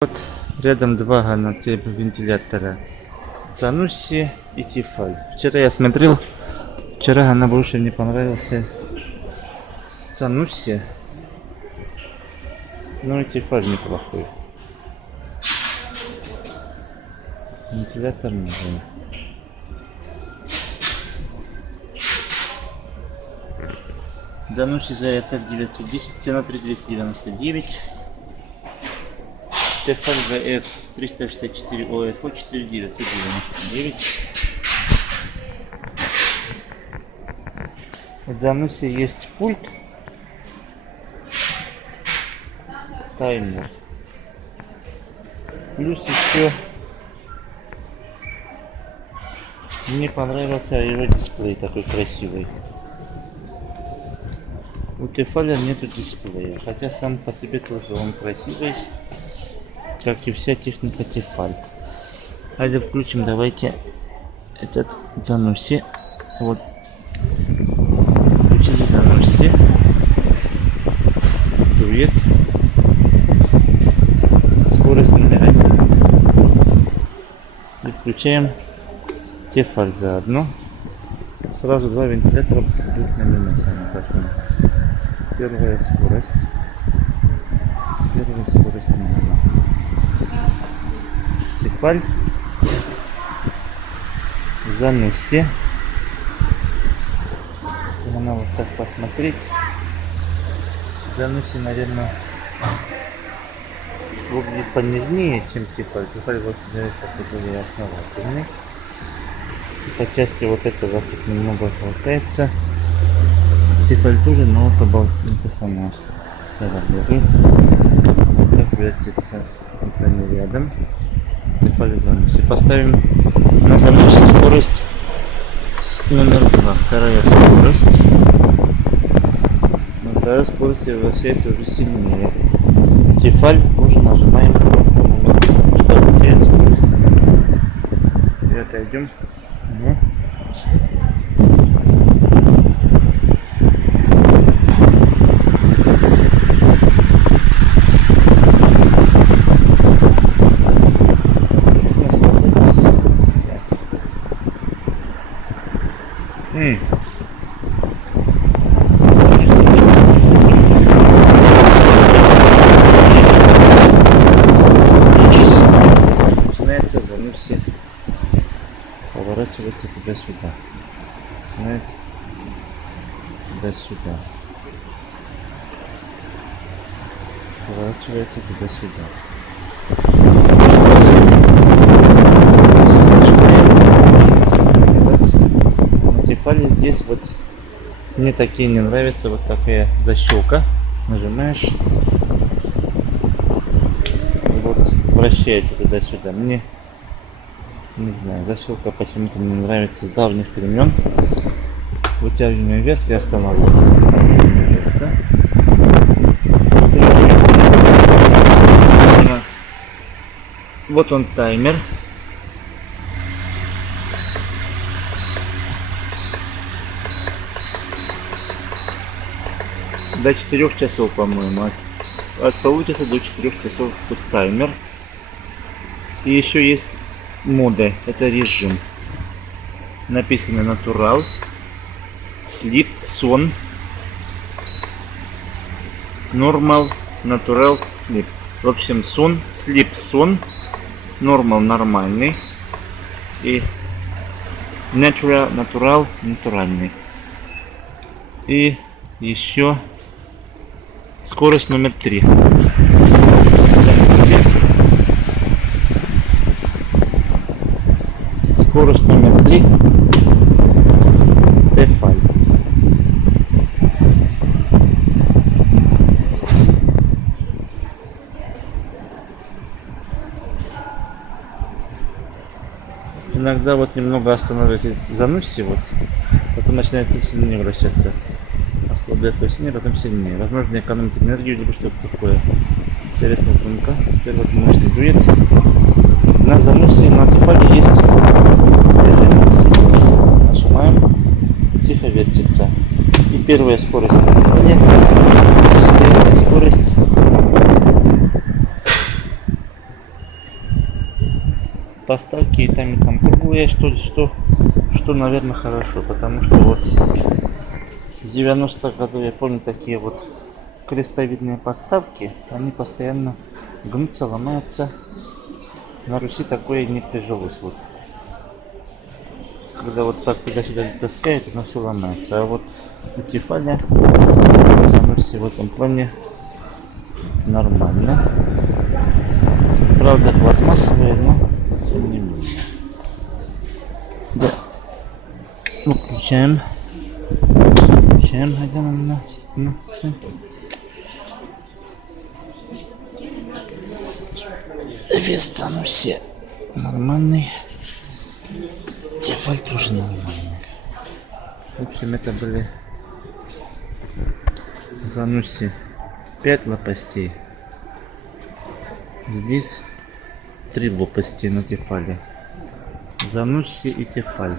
Вот рядом два вентилятора. Занусси и Тефаль. Вчера я смотрел, она больше мне понравился Занусси. Ну и Тефаль неплохой. Вентилятор нужен. Занусси за FF 910, цена 3299. Тефаль VF 364 OFO 4999. В Занусси есть пульт, таймер, плюс еще мне понравился его дисплей такой красивый. У Тефаля нету дисплея, хотя сам по себе тоже он красивый, как и вся техника Тефаль. Давайте включим, давайте этот Занусси. Вот. Включили Занусси. Дует. Скорость номер 1. И включаем Тефаль заодно. Сразу два вентилятора идут на минус. Первая скорость. Первая скорость минус. Тефаль, Занусси. Если она вот так посмотреть, Занусси, наверное, выглядит понежнее, чем Тефаль. Тефаль вот такой более основательный. И по части вот этого тут немного болтается. Тефаль тоже, но это сама. Вот так вертится. Вот они рядом. Тефаль Занусси. Поставим на Занусси скорость номер 2. Вторая скорость. Но вторая скорость вращается уже сильнее. Тефаль тоже нажимаем номер 2. Скорость. И отойдем. Начинается Занусси поворачиваться туда-сюда. Начинает туда-сюда. Поворачивается туда-сюда. На Тефале здесь вот мне такие не нравится, вот такая защелка. Нажимаешь, вот вращается туда-сюда. Мне не знаю, защелка почему-то не нравится с давних времен. Вытягиваем вверх и останавливается. Вот он таймер. До 4 часов, по-моему. От получаса до 4 часов тут таймер. И еще есть моды. Это режим. Написано Natural, Sleep, сон, Normal, Natural, Sleep. В общем, сон, Sleep, сон, Normal, нормальный. И Natural, натуральный. И еще скорость номер 3. Скорость номер 3. Тефаль. Иногда вот немного останавливается Занусси, вот, потом начинает сильнее вращаться. Ослабляет сильнее, потом сильнее. Возможно, экономить энергию, либо что-то такое. Интересная тонка. Теперь вот мощный дует. На Занусси, на Тефале есть режим синус. Нажимаем, и тихо вертится. И первая скорость на Тефале. Первая скорость поставки и там круглые, что, наверное, хорошо, потому что вот с 90-х годов, я помню, такие вот крестовидные подставки, они постоянно гнутся, ломаются. На Руси такое не прижилось. Вот. Когда вот так туда-сюда таскают, оно все ломается. А вот у Тефаля заноси в этом плане нормально. Правда, пластмассовые, но тем не менее. Да. Выключаем. Включаем, где у нас. Вес Зануси нормальный. Тефаль тоже нормальный. В общем, это были Зануси 5 лопастей. Здесь 3 лопасти на Тефале. Зануси и Тефаль.